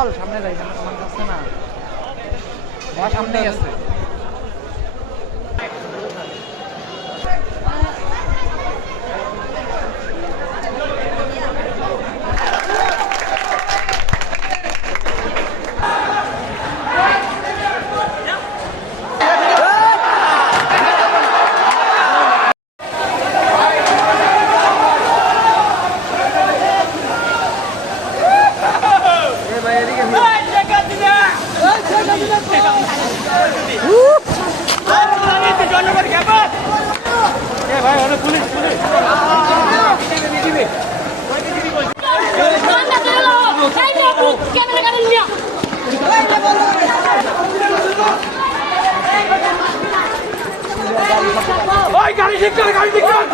বল সামনে যাই। না। সামনে আছে। গাড়ি ঠিক কর গাড়ি ঠিক কর